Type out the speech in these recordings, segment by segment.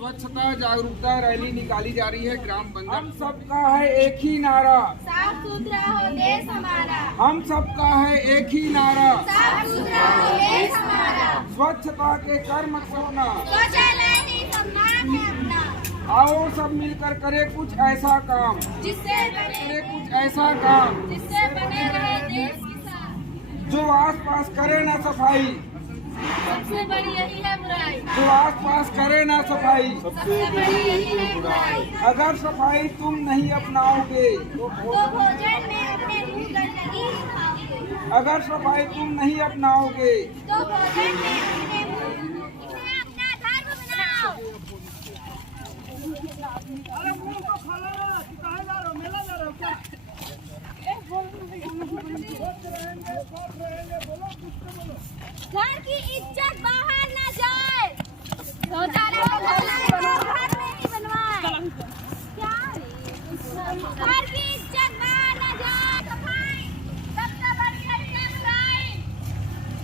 स्वच्छता जागरूकता रैली निकाली जा रही है ग्राम बंदर। हम सबका है एक ही नारा, साफ सुथरा हो देश हमारा। हम सबका है एक ही नारा, साफ सुथरा हो देश हमारा। स्वच्छता के कर्म अपना, शौचालय ही सम्मान है अपना। आओ सब मिलकर करे कुछ ऐसा काम, जिससे करे कुछ ऐसा काम बने रहे देश की शान। जो आस पास करे ना सफाई, सबसे बड़ी यही है बुराई। जो आस पास करे ना सफाई, सबसे बड़ी यही है बुराई। अगर सफाई तुम नहीं अपनाओगे तो भोजन में अपने मुंह गंदगी खाओगे। अगर सफाई तुम नहीं अपनाओगे तो भोजन में अपने मुंह अपना धर्म बनाओ। घर की इज्जत बाहर न जाए, शौचालय घर में ही बनवाए। क्या घर की इज्जत बाहर न जाए, सफाई सबसे बड़ी है बुराई।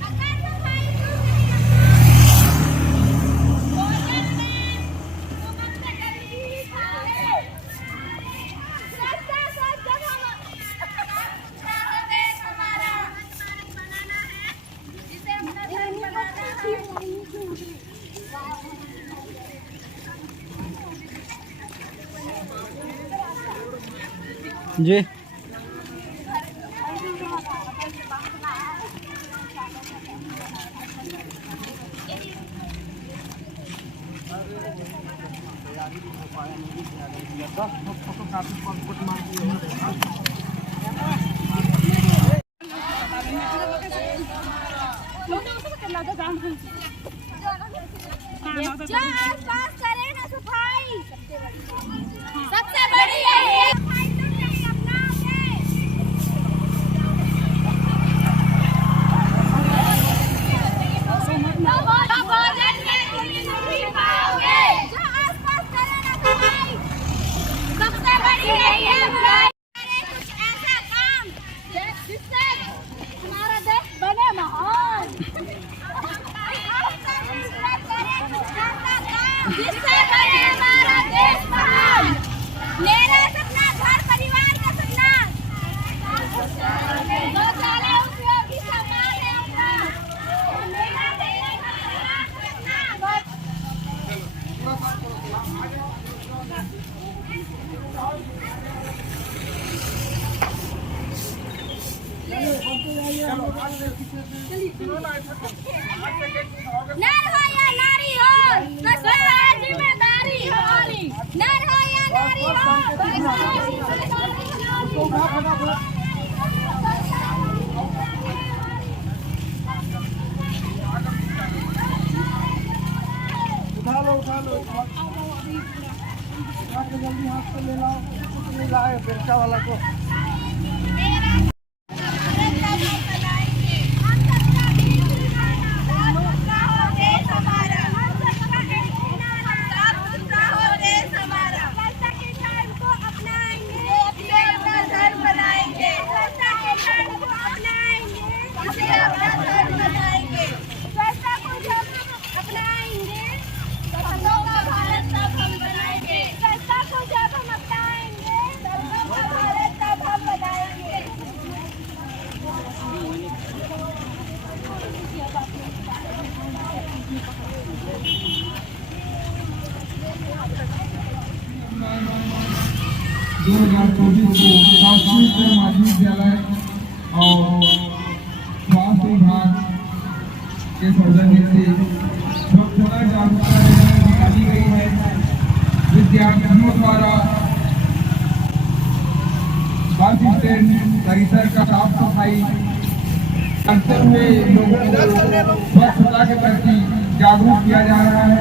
अगर सफाई भोजन में तो मत गंदगी खाओगे। स्वच्छता सब जगह देश हमारा बनाना है, जिसे अपना देश बनाना है। जी जो आसपास करे ना सफाई, सबसे बड़ी है सफाई तुम नहीं अपनाओगे। तो भोजन में नहीं खाओगे। जो आसपास करे ना सफाई, सबसे बड़ी है बुराई। करे कुछ ऐसा काम जिससे हमारा देश बने महान। जिससे बने हमारा देश महान। मेरा सपना घर परिवार का सपना, शौचालय उपयोगी सामान है अपना। मेरा देश नर हो या नारी हो, सबसे जिम्मेदारी हमारी। नर हो या नारी हो, उठा लो जल्दी हाथ से ले लाओ, ले लाए बेटा वाला को। दो 2024 को सांस्कृतिक माध्यमिक विद्यालय और स्वास्थ्य विभाग के सौजन्य से स्वच्छता जागरूकता रैली निकाली गई है। विद्यार्थियों द्वारा बस स्टैंड परिसर का साफ सफाई करते हुए लोगों को स्वच्छता के प्रति जागरूक किया जा रहा है।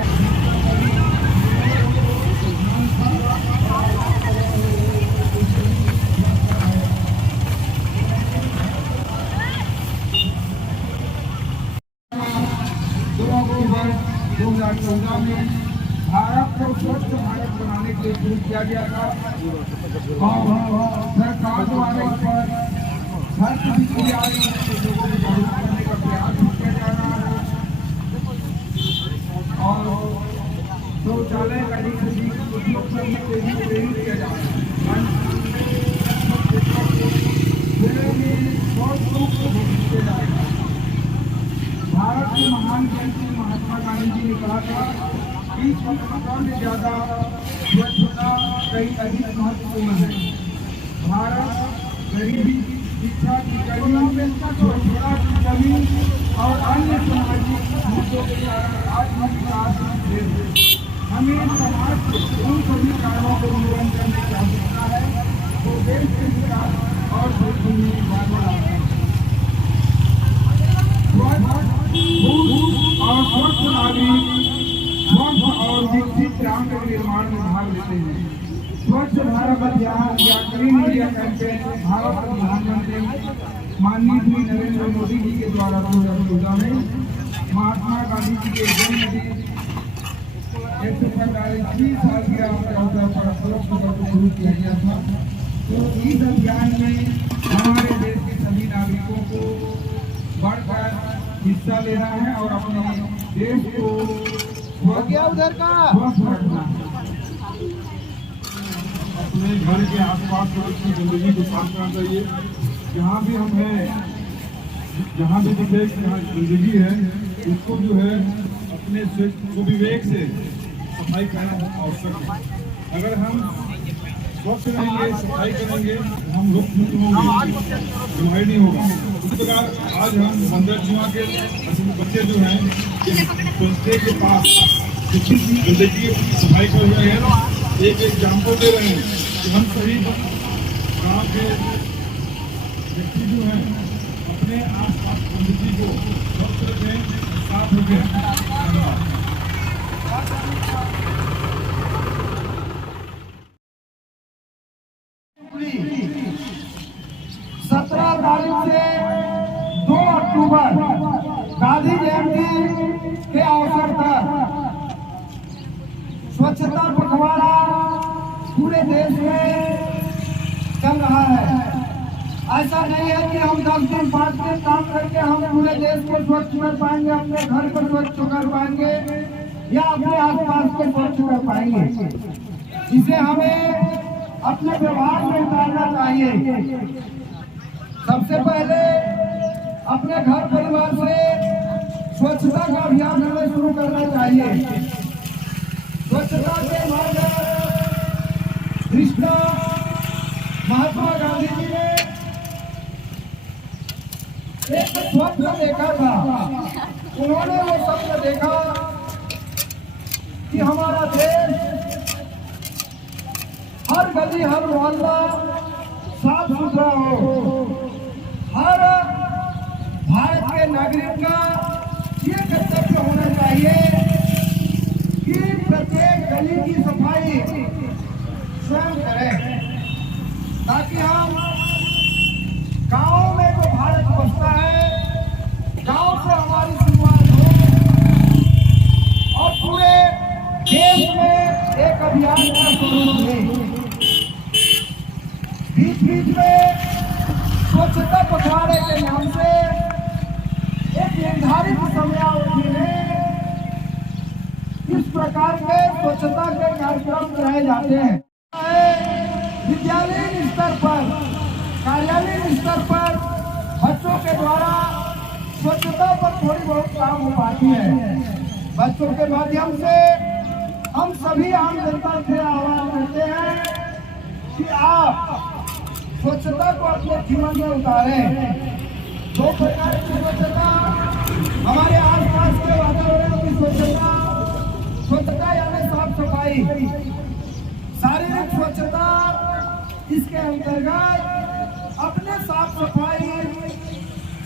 अक्टूबर 2014 में भारत को स्वच्छ भारत बनाने के लिए शुरू किया गया था और सरकार द्वारा इस पर खर्च भी किया लोगों को जागरूक करने का प्रयास किया जा रहा है। और शौचालय का अधिक से अधिक उपयोग करने के लिए प्रेरित किया जा रहा है। जिले में बहुत मुक्त घोषित किया जाएगा। भारत के महान व्यक्ति महात्मा गांधी जी ने कहा था कि स्वच्छता से ज्यादा स्वच्छता कहीं अधिक महत्वपूर्ण है। भारत गरीबी, शिक्षा की कमी, स्वच्छता की कमी और अन्य सामाजिक मुद्दों के कारण आत्मविकास हमें समाज के उन सभी कारणों को निवारण करने की आवश्यकता है तो देश के विकास और वृद्धि में बाधा लाता है। और स्वच्छ नागरिक स्वच्छ और विकसित ग्राम के निर्माण में भाग लेते हैं। स्वच्छ भारत अभियान या क्लीन इंडिया कैंपेन भारत के प्रधानमंत्री माननीय श्री नरेंद्र मोदी जी के द्वारा 2014 में महात्मा गांधी जी के जन्मदिन 145 साल के अवसर पर शुरू किया गया था। तो इस अभियान में हमारे देश के सभी नागरिकों को बढ़कर हिस्सा लेना है और अपने देश को स्वस्थ रखना है। अपने घर के आसपास की जिंदगी को साफ करना चाहिए। जहाँ भी हम हैं, जहाँ भी दिखे कि यहाँ जिंदगी है, उसको जो है अपने विवेक से सफाई करना आवश्यक है। अगर हम स्वच्छ रहेंगे, सफाई करेंगे, हम लोग बीमारी नहीं होगा। इस प्रकार आज हम बंदर कुआं के बच्चे जो हैं संस्थे के पास गंदगी की सफाई कर रहे हैं, एक एग्जाम्पल दे रहे हैं कि हम सभी गाँव के व्यक्ति जो हैं अपने आस पास गंदगी को स्वच्छ रखें, साफ रखें। 17 तारीख से 2 अक्टूबर गांधी जयंती के अवसर पर स्वच्छता पखवाड़ा पूरे देश में चल रहा है। ऐसा नहीं है कि हम 10 दिन 5 दिन काम करके हम पूरे देश को स्वच्छ कर पाएंगे, अपने घर को स्वच्छ कर पाएंगे या अपने आसपास को स्वच्छ कर पाएंगे। इसे हमें अपने व्यवहार में उतारना चाहिए। सबसे पहले अपने घर परिवार से स्वच्छता का अभियान हमें शुरू करना चाहिए। स्वच्छता के मार्ग दृष्टा महात्मा गांधी जी ने एक स्वप्न देखा था। उन्होंने वो स्वप्न देखा कि हमारा देश हर गली हर मोहल्ला साफ सुथरा हो। हर भारत के नागरिक का ये कर्तव्य होना चाहिए कि प्रत्येक गली की सफाई स्वयं करें, ताकि हम गांव में जो भारत बसता है, गांव से हमारी शुरुआत हो और पूरे देश में एक अभियान का स्वरूप ले। बीच बीच में स्वच्छता पखवाड़े के नाम से एक निर्धारित समयावधि में इस प्रकार के स्वच्छता के कार्यक्रम कराए जाते हैं। विद्यालय स्तर पर, कार्यालय स्तर पर बच्चों के द्वारा स्वच्छता पर थोड़ी बहुत काम हो पाती है। बच्चों के माध्यम से हम सभी आम जनता से आह्वान करते हैं कि आप स्वच्छता को अपने जीवन में उतारें। 2 प्रकार की स्वच्छता, हमारे आसपास के वातावरण की स्वच्छता, स्वच्छता यानी साफ सफाई, शारीरिक स्वच्छता, इसके अंतर्गत अपने साफ सफाई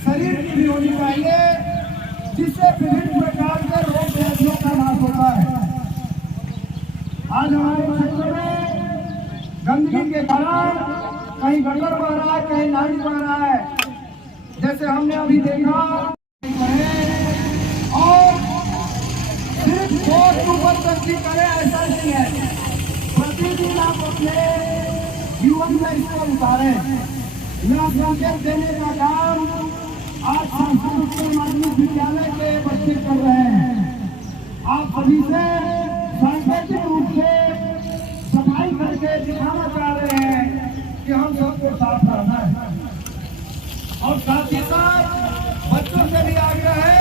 शरीर की भी होनी चाहिए, जिससे विभिन्न प्रकार के रोग व्याधियों का नाश होता है। आज हमारे क्षेत्र में गंदगी के कारण कहीं गटर बह रहा है, कहीं नाली बह रहा है, जैसे हमने अभी देखा। और सिर्फ 2 अक्टूबर तक भी करें ऐसा नहीं है, प्रतिदिन आप अपने जीवन में इसको उतारें। यह संकेत देने का काम आज संस्कृत माध्यमिक विद्यालय के बच्चे कर रहे हैं। आप सभी से साथ ही साथ बच्चों से भी आग्रह है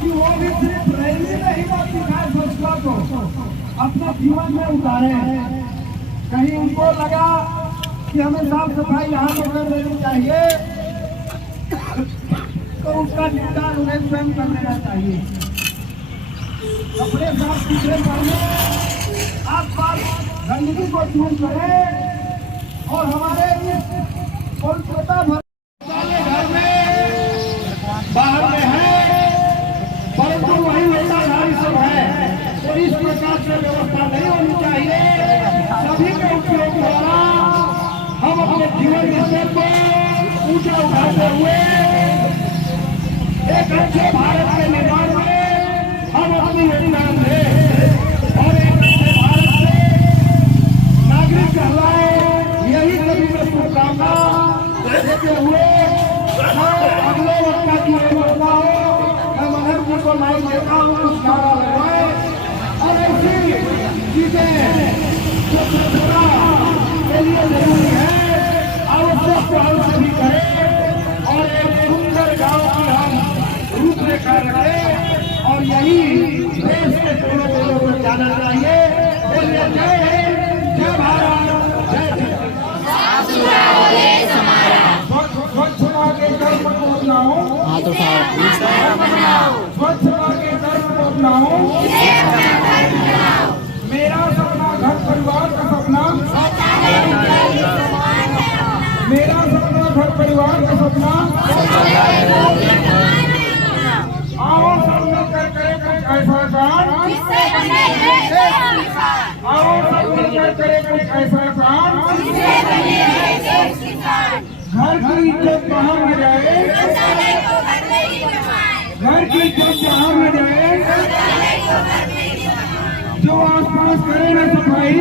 कि वो भी सिर्फ रैली में ही मत दिखाए स्वच्छता को, अपने जीवन में उतारे। कहीं उनको लगा कि हमें साफ सफाई यहाँ पर कर देनी चाहिए तो उसका निपटान उन्हें स्वयं कर लेना चाहिए। कपड़े साफ सुथरे पहने, आसपास गंदगी को दूर करें और हमारे कोलकाता वाले घर में बाहर में है, परंतु वही नेताधारी सब है, तो इस प्रकार से व्यवस्था नहीं होनी चाहिए। सभी के उपयोग द्वारा हम अपने जीवन स्तर को ऊंचा उठाते हुए एक अच्छे भारत के निर्माण में हम अपनी योगदान दें और एक अच्छे भारत से नागरिक कहलाए, यही सभी में शुभकामना देते हुए अगले वक्ता की ओर बढ़ता हूँ। मैं मनहर जी को माइक देता हूँ, कुछ नारा लगवाए और ऐसी चीजें जो स्वच्छता के लिए जरूरी है आवश्यक से भी करें और एक सुंदर गांव की हम रूपरेखा रखें और यही देश के कोने कोने को जाना चाहिए। बोलिए जय हिंद, जय भारत, जय स्वच्छता के कर्म को अपनाओ, स्वच्छता के कर्म को अपनाओ, मेरा सपना घर परिवार का सपना, मेरा सपना घर परिवार का सपना। आओ सब मिलकर करें कुछ ऐसा काम, आओ सब मिलकर करें कुछ ऐसा काम, घर की इज्जत बाहर न जाए, घर की इज्जत बाहर न जाए। जो आसपास करे ना सफाई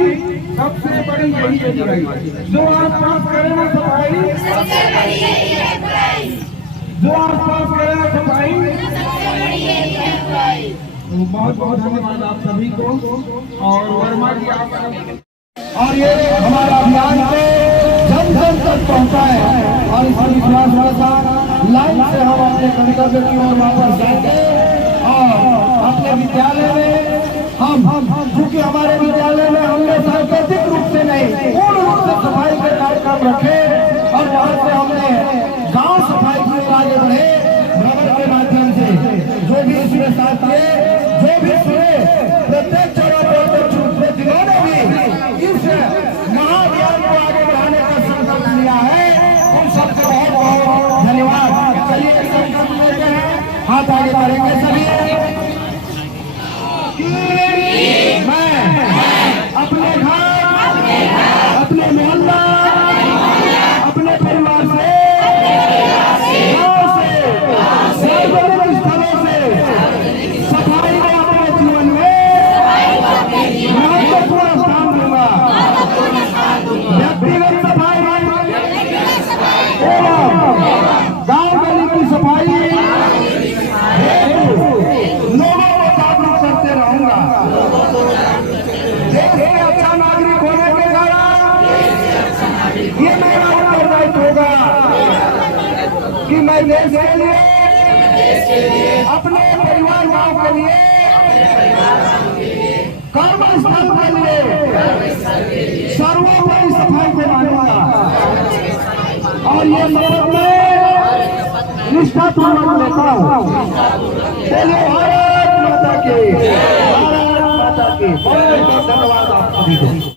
सबसे बड़ी यही है बुराई, जो आसपास करे ना सफाई, जो आसपास करे ना सफाई। तो बहुत बहुत धन्यवाद आप सभी को और वर्मा जी आप और ये हमारा अभियान को जन जन तक पहुंचा है और इस विश्वास के साथ लाइन से हम अपने गंतव्य की ओर वापस जाएंगे और अपने विद्यालय में हम क्योंकि हमारे विद्यालय में हमने सांकेतिक रूप से नहीं पूर्ण रूप से सफाई के कार्यक्रम रखे और वहां से हमने गांव सफाई की ओर आगे बढ़े भ्रमण के माध्यम से। जो भी इसमें साथ दिए, जो भी सुने, प्रत्यक्ष और अप्रत्यक्ष रूप से जिन्होंने भी इस महाअभियान को आगे बढ़ाने का संकल्प लिया है उन सबसे बहुत बहुत धन्यवाद। चलिए संकल्प लेते हैं, हाथ आगे करेंगे सभी। मैं अपने घर, अपने मोहल्ला, अपने परिवार से, गांव से, सार्वजनिक स्थलों से सफाई को अपने जीवन में महत्वपूर्ण स्थान दूंगा। व्यक्तिगत सफाई एवं गांव गली की सफाई लोगों को जागरूक करते रहूंगा। देश अच्छा नागरिक होने के कारण ये मेरा उत्तरदायित्व होगा कि मैं देश के लिए, अपने परिवार गांव के लिए, कर्मस्थल के लिए सर्वोपरि सफाई को मानूंगा और ये शपथ में निष्ठापूर्वक लेता हूँ। बोलो भारत माता की, भारत माता की। बहुत बहुत धन्यवाद आप सभी को।